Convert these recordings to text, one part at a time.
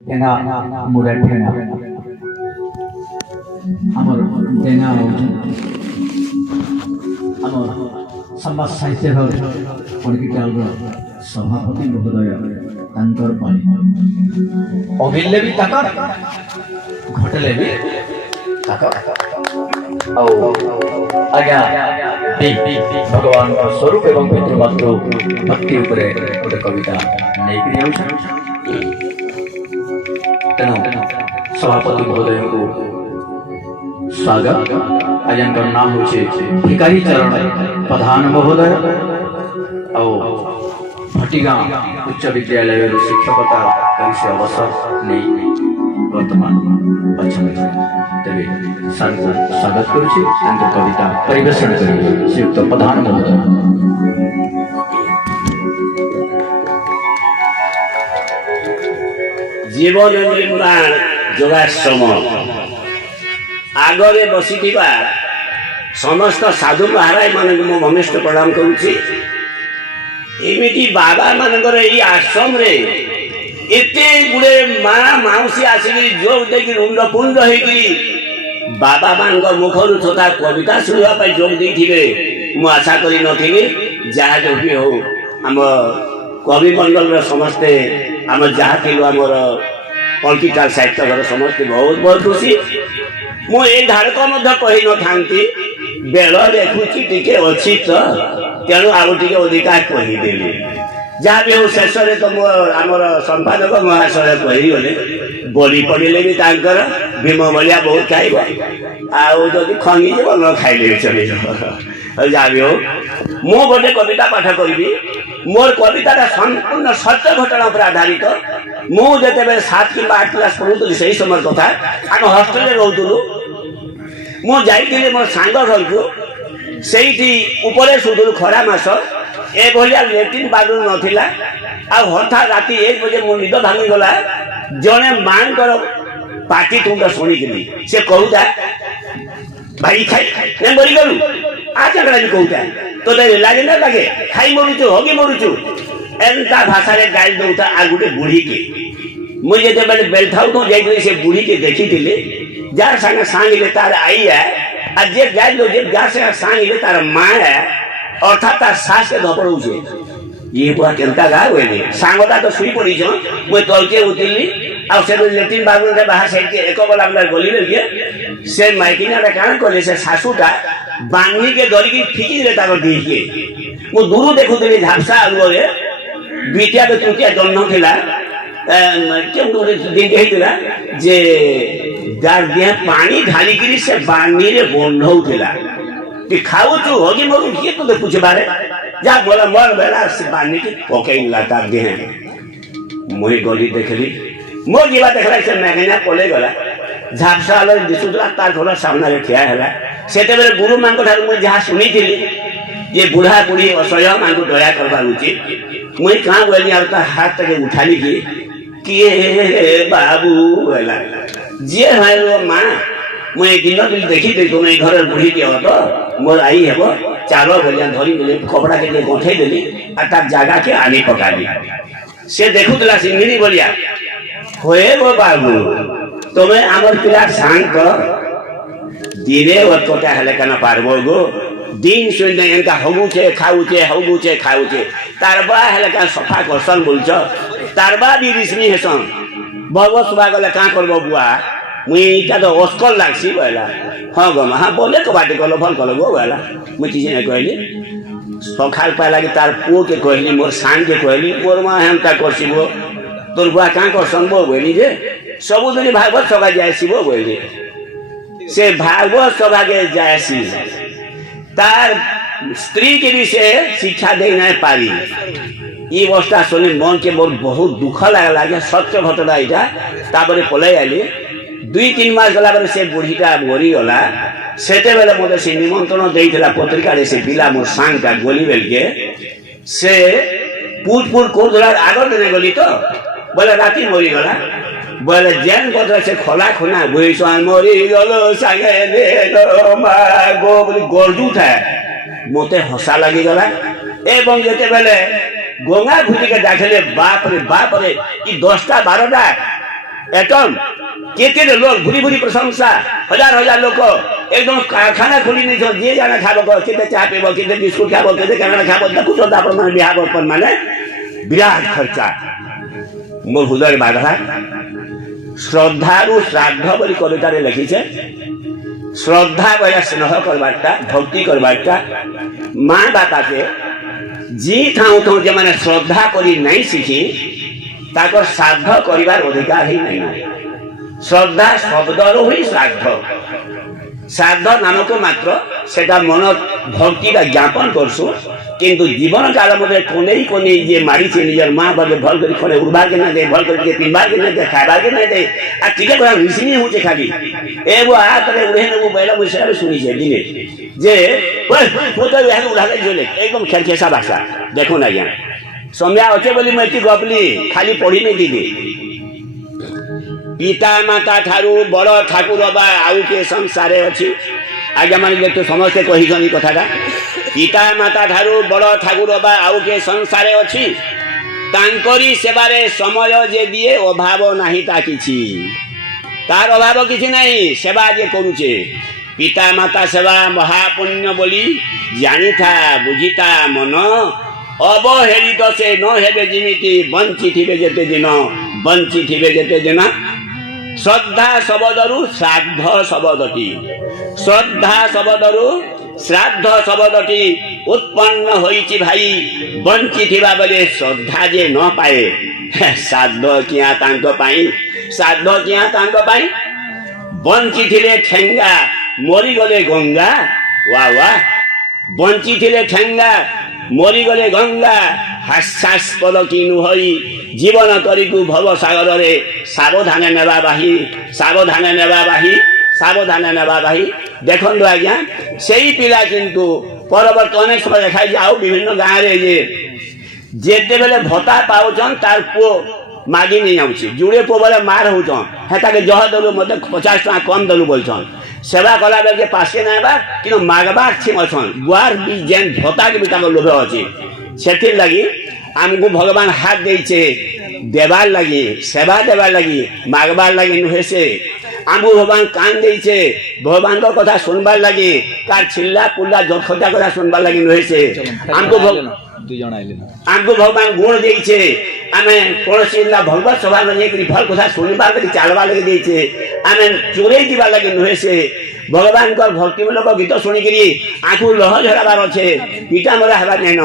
ঠেঙা মুড়া ঠেঙা আমার ঠেঙা আমার সমাজ সাহিত্য পলিটিକାଲ ସଭାପତି ମହୋଦୟ ତାଙ୍କର ପାଣି ଅଭିଲେ ବି ତାକ ଘଟଲେ ବି ତାକ ଆଉ ଆଜ୍ଞା ଭଗବାନଙ୍କ ସ୍ୱରୂପ ଏବଂ ପିତୃମାତୃ ଭକ୍ତି ଉପରେ ଗୋଟେ କବିତା ନେଇକି ଯାଉଛନ୍ତି। ତେଣୁ ସଭାପତି ମହୋଦୟଙ୍କୁ ସ୍ୱାଗତ। ଆଜ୍ଞାଙ୍କର ନାଁ ହେଉଛି ଭିକାରୀ ଚରଣ ପ୍ରଧାନ ମହୋଦୟ ଆଉ ଭଟିଗାଁ ଉଚ୍ଚ ବିଦ୍ୟାଳୟରୁ ଶିକ୍ଷକତା କରି ସେ ଅବସର ନେଇ ବର୍ତ୍ତମାନ ଅଛନ୍ତି। ତେବେ ସାର୍ଙ୍କୁ ସ୍ୱାଗତ କରୁଛି। ତାଙ୍କ କବିତା ପରିବେଷଣ କରିବେ ଶ୍ରୀଯୁକ୍ତ ପ୍ରଧାନ ମହୋଦୟ। জীবন নির্মাণ যোগাশ্রম আগরে বসিଥିବା ସମସ୍ତ ସାଧୁ ମହାରାଜ ମାନଙ୍କୁ ମୁଁ ଘନିଷ୍ଠ ପ୍ରଣାମ କରୁଛି। ଏମିତି ବାବା ମାନଙ୍କର ଏଇ ଆଶ୍ରମରେ ଏତେ ଗୁଡେ ମା ମାଉସୀ ଆସିକିରି ଯୋଗ ଦେଇକି ରୁଣ୍ଡ ପୁଣ୍ଡ ହେଇକିରି ବାବା ମାନଙ୍କ ମୁଖରୁ ତଥା କବିତା ଶୁଣିବା ପାଇଁ ଯୋଗ ଦେଇଥିବେ ମୁଁ ଆଶା କରିନଥିଲି। ଯାହା ଯୋଉଠି ହଉ ଆମ କବି ମଣ୍ଡଳର ସମସ୍ତେ ଆମ ଯାହା ଥିଲୁ ଆମର ପଲିଟିକାଲ ସାହିତ୍ୟ ଘର ସମସ୍ତେ ବହୁତ ବହୁତ ଖୁସି। ମୁଁ ଏଇ ଧାରକ ମଧ୍ୟ କହିନଥାନ୍ତି, ବେଳ ଦେଖୁଛି ଟିକେ ଅଛି ତ, ତେଣୁ ଆଉ ଟିକେ ଅଧିକା କହିଦେଲି। ଯାହା ବି ହଉ ଶେଷରେ ତ ଆମର ସମ୍ପାଦକ ମହାଶୟ କହିଗଲେ ବଳି ପଡ଼ିଲେ ବି ତାଙ୍କର ଭୀମ ଭଳିଆ ବହୁତ ଖାଇବ, ଆଉ ଯଦି ଖଙ୍ଗିଯିବ ନ ଖାଇଲେ ବି ଚଳିଯିବ। ଯାହା ବି ହଉ ମୁଁ ଗୋଟେ କବିତା ପାଠ କରିବି। ମୋର କବିତାଟା ସମ୍ପୂର୍ଣ୍ଣ ସତ୍ୟ ଘଟଣା ଉପରେ ଆଧାରିତ। ମୁଁ ଯେତେବେଳେ 7 କିମ୍ବା 8 କ୍ଲାସ ପଢୁଥିଲି ସେଇ ସମୟ କଥା, ଆମେ ହଷ୍ଟେଲରେ ରହୁଥିଲୁ। ମୁଁ ଯାଇଥିଲି ମୋ ସାଙ୍ଗ ଘରକୁ, ସେଇଠି ଉପରେ ଶୁଧୁରୁ ଖରା ମାସ, ଏଭଳିଆ ଲେଟ୍ରିନ୍ ବାଥରୁମ୍ ନଥିଲା। ଆଉ ହଠାତ୍ ରାତି 1 ବଜେ ମୋ ନିଦ ଭାଙ୍ଗିଗଲା। ଜଣେ ମାଙ୍କର ପାଟି ତୁଣ୍ଡ ଶୁଣିଥିଲି। ସେ କହୁଥା, ଭାଇ ଖାଇ ମରିଗଲୁ ଆଚାକଡ଼ା ବି କହୁଥା, ତୋତେ ଲାଗେ ନା ଲାଗେ, ଖାଇ ମରୁଛୁ ହଗି ମରୁଛୁ, ଏନ୍ତା ଭାଷାରେ ଗାଳି ଦଉଥା। ଆଉ ଗୋଟେ ବୁଢ଼ୀକି ମୁଁ ଯେତେବେଳେ ବେଲଥାଉଠୁ ଯାଇଥିଲି ସେ ବୁଢ଼ୀକି ଦେଖିଥିଲି, ଯାର ସାଙ୍ଗେ ସାଙ୍ଗିଲେ ତାର ଆଇଆ, আর যে গাইলো যে গাছে সাঙিলে তার মায়া, অর্থাৎ তার শ্বাসকে ধপড়াউছে। ইয়ে পুরা কেনতা গা হইলে সাଙ୍ଗটা তো শুই পড়িছ। মুই তলকে উঠিলি, আর সে লেট্রিন বাথরুমে বাহার সাইডকে এক গলা আপনার গলি বেলকে সে মাইকিনাটা কাণ কলে সে শাশুটা বাঙ্গিকে ধরিকি ফিকি দিলে তাকে দিকে। ମୁଁ ଦୂରୁ ଦେଖୁଥିଲି ଝାପସା ଆଲୁଅରେ ଦୁଇଟିଆ ତୃତୀୟା ଜହ୍ନ ଥିଲା। କେଉଁ ଦିନ ହେଇଥିଲା ଯେ ଗାର୍ଦିଆ ପାଣି ଢାଳିକିରି ସେ ବାଣୀରେ ବନ୍ଧଉଥିଲା। ତୁ ଖାଉଛୁ ହଗି ମରୁ କିଏ ତୁ ଦେଖୁଛୁ ବାରେ, ଯାହା ବୋଲା ମର ବେଲା ସେ ବାଣୀକି ପକେଇଲା ତାର ଦେହ। ମୁଇଁ ଗଲି ଦେଖିଲି, ମୋ ଯିବା ଦେଖିଲା ସେ ମେଘନା ପଳେଇ ଗଲା। ଝାପସା ଆଲୁଅରେ ଦିଶୁଥିଲା, ତାର ଘର ସାମ୍ନାରେ ଠିଆ ହେଲା। ସେତେବେଳେ ଗୁରୁ ମାଙ୍କ ଠାରୁ ମୁଁ ଯାହା ଶୁଣିଥିଲି ଯେ ବୁଢା ବୁଢୀ ଅସହ୍ୟ ମାନଙ୍କୁ ଦୟା କରବାର ଉଚିତ। ମୁଇଁ କାଁ ବୋଇଲି, ଆଉ ତା ହାତଟାକେ ଉଠାଲିକି କିଏ ବାବୁ ହେଲା, ଯିଏ ଭାଇର ମା, ମୁଁ ଏ ଦିନ ଦିନ ଦେଖିଦେଇ ତୁମେ ଏଇ ଘରର ବୁଢ଼ୀ ଦିଅ ତ ମୋର ଆଇ ହେବ, ଚାଲ ଭଳିଆ ଧରି କପଡ଼ା କେତେ ଗଣ୍ଠେଇ ଦେଲି ଆଉ ତାର ଜାଗାକେ ଆଣି ପକାଲି। ସେ ଦେଖୁଥିଲା ସିଙ୍ଗିରି ଭଳିଆ, ହୋଏ ଗୋ ବାବୁ ତୁମେ ଆମର ପିଲା ସାଙ୍ଗ, ଦିନେ ଅଟକଟା ହେଲେ କେନ ପାରବ ଗୋ, ଦିନ ଶୁଣି ଏନ୍ତା ହଗୁଛେ ଖାଉଛେ ହଗୁଛେ ଖାଉଛେ, ତାର ବା ହେଲେ କାଁ ସଫା କରସନ୍ ବୋଲଛ, ତାର ବା ବି ରିସ୍ମି ହେସନ୍। ଭଗ ଶୁଭା ଗଲେ କାଁ କରବ ବୁଆ, ମୁଇଁ ଇଟା ତ ଅସ୍କଲ ଲାଗ୍ସି ବୋଇଲା। ହଁ ଗ ମା, ହଁ ବୋଲେ କବାଟି କଲ ଭଲ କଲ ଗୋ ବୋଇଲା। ମୁଇଁ କିଛି ନାଇଁ କହିଲି। ସକାଳ ପାଇଲାକି ତାର ପୁଅକେ କହିଲି, ମୋର ସାଙ୍ଗକେ କହିଲି, ମୋର ମା ହେନ୍ତା କରସିବ, তোর বুয়া কাঁ করছন বো বলি যে ସବୁଦିନ ଭାଗବତ ସଭା ଯାଇସିବ ବୋଇଲେ। ସେ ଭାଗବତ ସଭାକେ ଯାଇସି, ତାର ସ୍ତ୍ରୀକେ ବି ସେ ଶିକ୍ଷା ଦେଇ ନାଇଁ ପାରି। ଇ ଅବସ୍ଥା ଶୁଣି ମନକେ ମୋର ବହୁତ ଦୁଃଖ ଲାଗଲା ଯେ ସତ୍ୟ ଘଟଣା ଏଇଟା। ତାପରେ ପଳେଇ ଆଇଲି। 2-3 ମାସ ଗଲା ପରେ ସେ ବୁଢ଼ୀଟା ମରିଗଲା। ସେତେବେଳେ ମୋତେ ସେ ନିମନ୍ତ୍ରଣ ଦେଇଥିଲା ପତ୍ରିକାରେ, ସେ ପିଲା ମୋର ସାଙ୍ଗଟା ଗଲି ବେଲକେ ସେ ପୁଟ ପୁଟ କରୁଥିଲା। ଆଗ ଦିନେ ଗଲି ତ ବୋଲେ ରାତି ମରିଗଲା। ବୋଲେ ଯେନ୍ କଥା ସେ ଖୋଲା ଖୋନା ଭୁଇଁସନ୍ ମରିଗଲ ସାଙ୍ଗେ ମା ଗୋ ବୋଲି ଗର୍ଜୁଥାଏ। ମୋତେ ହସା ଲାଗିଗଲା। ଏବଂ ଯେତେବେଳେ ଗଙ୍ଗା ଘୁଟିକେ ଦେଖିଲେ, ବାପରେ ବାପରେ ଇ 10ଟା 12ଟା एटम केते लोग भूरी भूरी प्रशंसा हजार हजार लोग एकदम कारखाना खोली नहीं छो जे जाना खाबो केते चा पीबो केते बिस्कुट खाबो केते काना खाबो देखु तो आपण माने बिहार पर माने विराट खर्चा मोर हृदय बाधा श्रद्धारु श्राद्ध बोली कवितारे लिखिছে श्रद्धा बया स्नेह करबाटा भक्ति करबाटा माँ बापाके जी ठाऊ ठाऊ जे माने श्रद्धा करी नहीं सीखी ताकर श्राद्ध करिवार अधिकार ही नहीं श्रद्धा शब्दर ही श्राद्ध श्राद्ध नामक मात्र सेटा मन भक्ति का ज्ञापन करसु किंतु जीवन काल मध्य कोने कोने जे मारी छे निजर माँ बाप भल कर खले उड़बा के ना दे भल कर के पिनबा के ना दे खाबा के ना दे आ टिके कोन रिसिनी होचे खाली एगो आ तरे उड़े ने वो बैला मुसरा सुनी छे दिने जे ओए फोटो यार उड़ा के जोले एकदम खेलखेसा भाषा देखो ना या सम्या होचे बोली मैती गपली खाली पढ़ी नहीं दीदी पिता माता ठारू बड़ ठाकुर बा आउ के संसारे अछि आज्ञा मानिले तो समस्ते कहिसनी कथाटा पिता माता ठारू बड़ ठाकुर बा आउ के संसारे अछि तांकरी सेवारे समय जे दिए अभाव नाही ता किछि तार अभाव किछि नाही सेवा जे करूचे पिता माता सेवा महापुण्य बोली जानिथा बुझिता मन अवहेलित से न हेबे जिमिति बंची थिबे जेते दिन श्रद्धा शब्दरु श्राद्ध शब्दटी श्रद्धा शब्दरु श्राद्ध शब्दटी उत्पन्न होइछि भाई बंची थिबा बेले श्रद्धा जे न पाए श्राद्ध किया तांक पाई बंची थिले ठेंगा मरी गले गंगा वाह वाह बंची थिले ठेंगा मरी गले गंगा हास्यास्पद किनु हई जीवन करिकु भव सागर रे सावधान नेबा बाही देखंदो आज्ञा सेही पिला किंतु परवर्त अनेक समय देखाई आउ विभिन्न गाँव रे जेते बेले भत्ता पाउछन तार पो मागी नहीं आउछि जुड़े पो बेले मार होछन हेताके जह दलु मते 50 टका कम दलु बोलछन सेवा कला बेल के पासे नाबा किनो मागबा छिमछन गुआर भी जेन भत्ता के बिता लोभ अछि सेथिर लागि हमको भगवान हाथ देइछे देवार लगी सेवा देवार लगी मागबार लगी नुहेसे हमको भगवान कान देइछे भगवान को कथा सुनबार लगी कार छिल्ला पुल्ला जखजा कथा सुनबार लगी नुहेसे हमको भगवान गुण देइछे आमे कोनसी भगवत सभा में एक फल कथा सुनबार लगी चालबार लगी देइछे आमे चोरे दिबार लगी नुहेसे भगवान को भक्तिमूलक गीत शुणिकी आँखू लह झराबार अच्छे पिटा मरा हबार नहीं न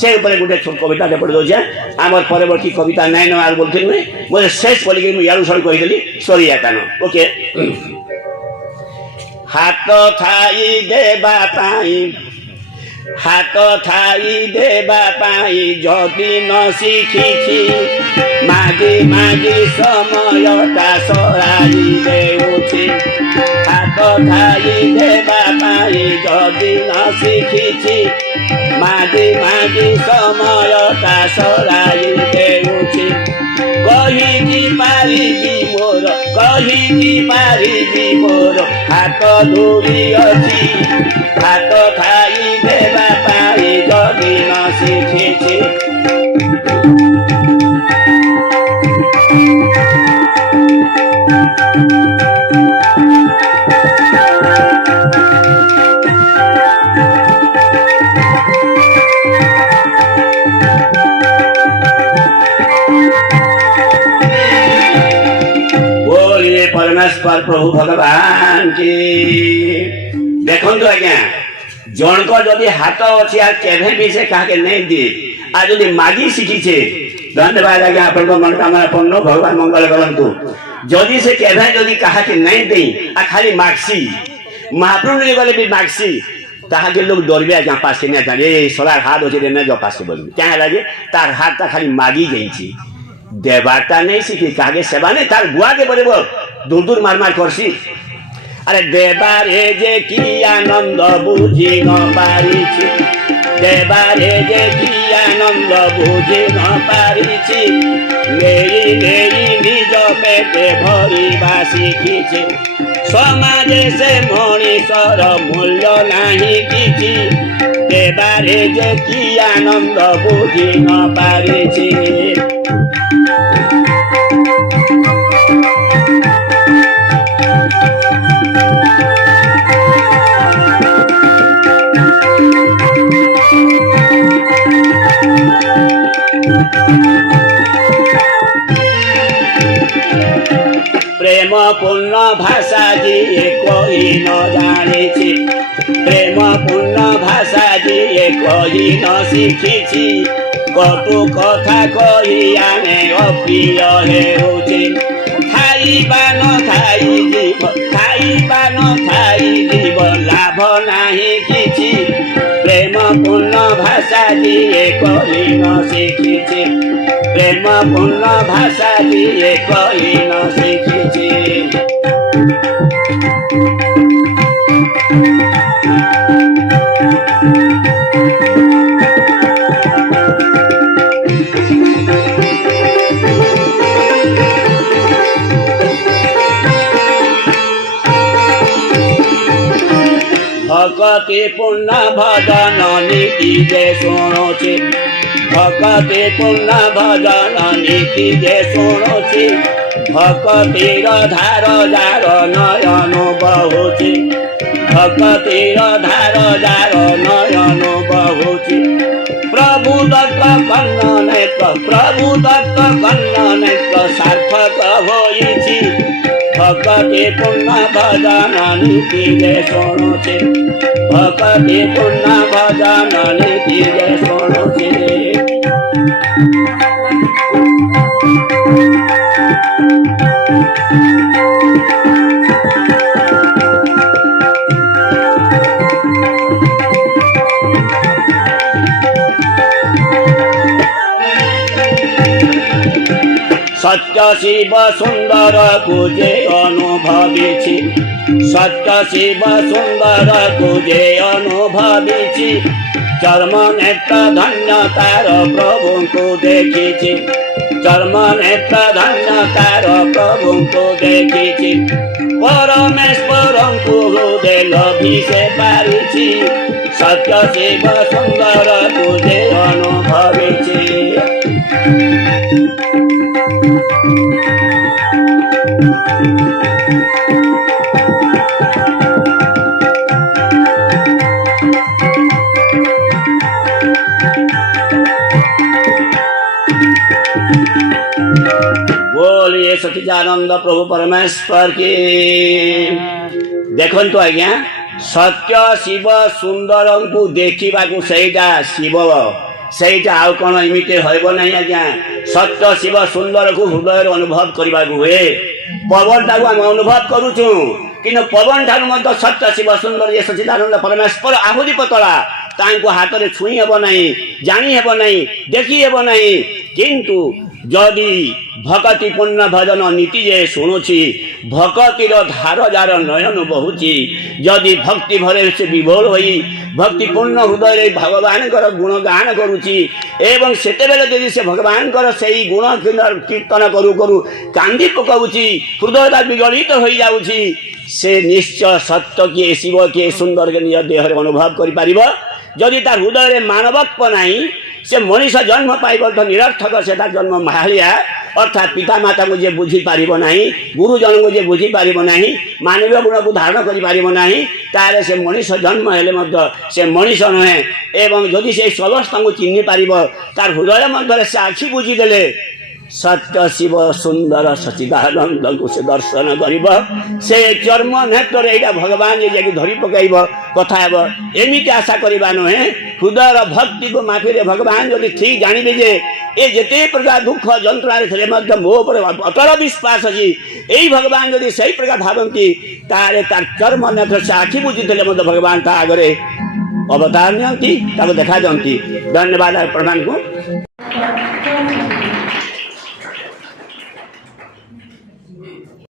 से ऊपर गोटे कविता पढ़ी दौचे आम परवर्ती कविता नहीं न आर बोलते मुझे मुझे शेष बोलिक यारू सर कहीदेली सरी जाता ओके हाथ थाई देबा पाई जदि न शिखिछि मागी मागी समयटा सराई देउछि हाथ थाई देबा पाई जदि न शिखिछि मागी मागी समयटा सराई देउछि कहिछि पारिबि मोर हाथ दूरी अछि हाथ थाई देबा पाई जदि न शिखिछि परमेश्वर प्रभु भगवान की देखो आज्ञा जन को जदि हाथ अच्छी आ केभे भी से कहा नहीं दी आ जदि मागी शिखीचे धन्यवाद आज्ञा अपन मनोकामना पूर्ण भगवान मंगल करंतु जदि से केभे जदि कहा नहीं दी आ खाली मागसी महाप्रभु ने गले भी मागसी ताहा के लोग डरबे आज्ञा पास के नहीं जाने सोलार हाथ अच्छे नहीं जो पास के बोल क्या लगे तार हाथ ता खाली मागी जाइछि देवाटा नहीं सीखी कहा सेवा नहीं तार बुआ के बोले दूर दूर मार मार करसी अरे देवारे जे की आनंद बुझी न पारिछि देवारे जे की आनंद बुझी न पारिछि नेई नेई निज पेटे भरिबा शिखिछि समाजे से मनीषर मूल्य नाही किछि देवारे जे की आनंद बुझी न पारिछि প্রেম পূর্ণ ভাষা যিয়ে কহি ন জানিছি, প্রেম পূর্ণ ভাষা যিয়ে কহি ন শিখিছি, কটু কথা কহি ଆମେ ଅପ୍ରିୟ ହେଉଛେ। ଖାଇବା ନ ଖାଇ ଯିବ, ଖାଇବା ନ ଖାଇ ଯିବ, ଲାଭ ନାହିଁ କିଛି, ପ୍ରେମ ପୂର୍ଣ୍ଣ ଭାଷା ଯିଏ କହି ନ ଶିଖିଛି, ପ୍ରେମ ପୂର୍ଣ୍ଣ ଭାଷା ଯିଏ କହି ନ ଶିଖିଛି। ভকতি পূর্ণ ভজন নীতি যে শুণুছি, ভকতি পূর্ণ ভজন নীতি যে শুণুছি, ভকতির ধার যার নয়ন বহুছি, ভকতির ধার যার নয়ন বহুছি। প্রভু দত্ত কন্ন নেত্র, প্রভু দত্ত কন্ন নেত্র সার্থক হইছি, ভকতি পূর্ণ ভজন নীতি যে শুণুছি, ভকতি পূর্ণ ভজন নীতি যে শুণুছি। সত্য শিব সুন্দর কুজে অনুভবিছি, সত্য শিব সুন্দর কুজে অনুভবিছি, চর্ম নেত্র ধন্য তার প্রভুଙ୍କୁ ଦେଖିଛି, চর্ম নেত্র ধন্য তার প্রভুଙ୍କୁ ଦେଖିଛି, পরমেশ্বরଙ୍କୁ হৃদে লভি ସେ ପାରିଛି, সত্য শিব সুন্দর কুজে অনুভবিছি। बोलिए सच्चिदानंद प्रभु परमेश्वर की। देखंतु आज्ञा सत्य शिव सुंदर को देखा सहीटा शिव सहीटा आउ कौन इमिटे हब ना आज्ञा। सत्य शिव सुंदर को हृदय अनुभव करने हुए पवन टाक आम अनुभव करुचु कि पवन ठार सत्य शिव सुंदर ये सच्चिदानंद परमेश्वर आहुरी पतला तांको हाथ में छुई हेब नहीं, जानी हेब नहीं, देखी हेब नहीं, किंतु जदि भक्ति पूर्ण भजन नीति जे शुणुची, भक्तिर धार जार नयन बहुची, जदि भक्ति भरे से विभोर होई भक्ति पूर्ण हृदय भगवान गुणगान करुची एवं सेते बेले जदि से भगवान से गुण कीर्तन करू करू कांदी पकाउची, हृदय विगलित हो जाउची, से निश्चय सत्य किए शिव किए सुंदर के निज देह अनुभव कर पारिबो। जदि तार हृदय मानवत्व नहीं से मनीष जन्म पाइब तो निरर्थक से जन्म माहालिया अर्थात पिता माता को जे बुझी पारिबो नहीं, गुरुजन को जे बुझी पारिबो नहीं, मानवीय गुण को धारण करि पारिबो नहीं, तारे से मनीष जन्म हेले मध्य से मनीष नुहे। एवं जदि से समस्त को चिन्हि पारिबो तार हृदय मध्य से आखि बुझी देले सत्य शिव सुंदर सच्चिदानंद को से दर्शन करिब, से चर्म नेत्र एटा भगवान जे धरी पकाइब कथा हेब एमिति आशा करबा नुहे। हृदय भक्ति को माफी भगवान जदि ठीक जानबे जे ए जेते प्रकार दुख जंत्रणा थे मध्य मो पर अटल विश्वास अच्छी यही भगवान जदि सही प्रकार भावती तारे तार चर्म नेत्र से आखि बुझी मध्य भगवान ता आगे अवतार नियंती देखा दिखती। धन्यवाद प्रधान को।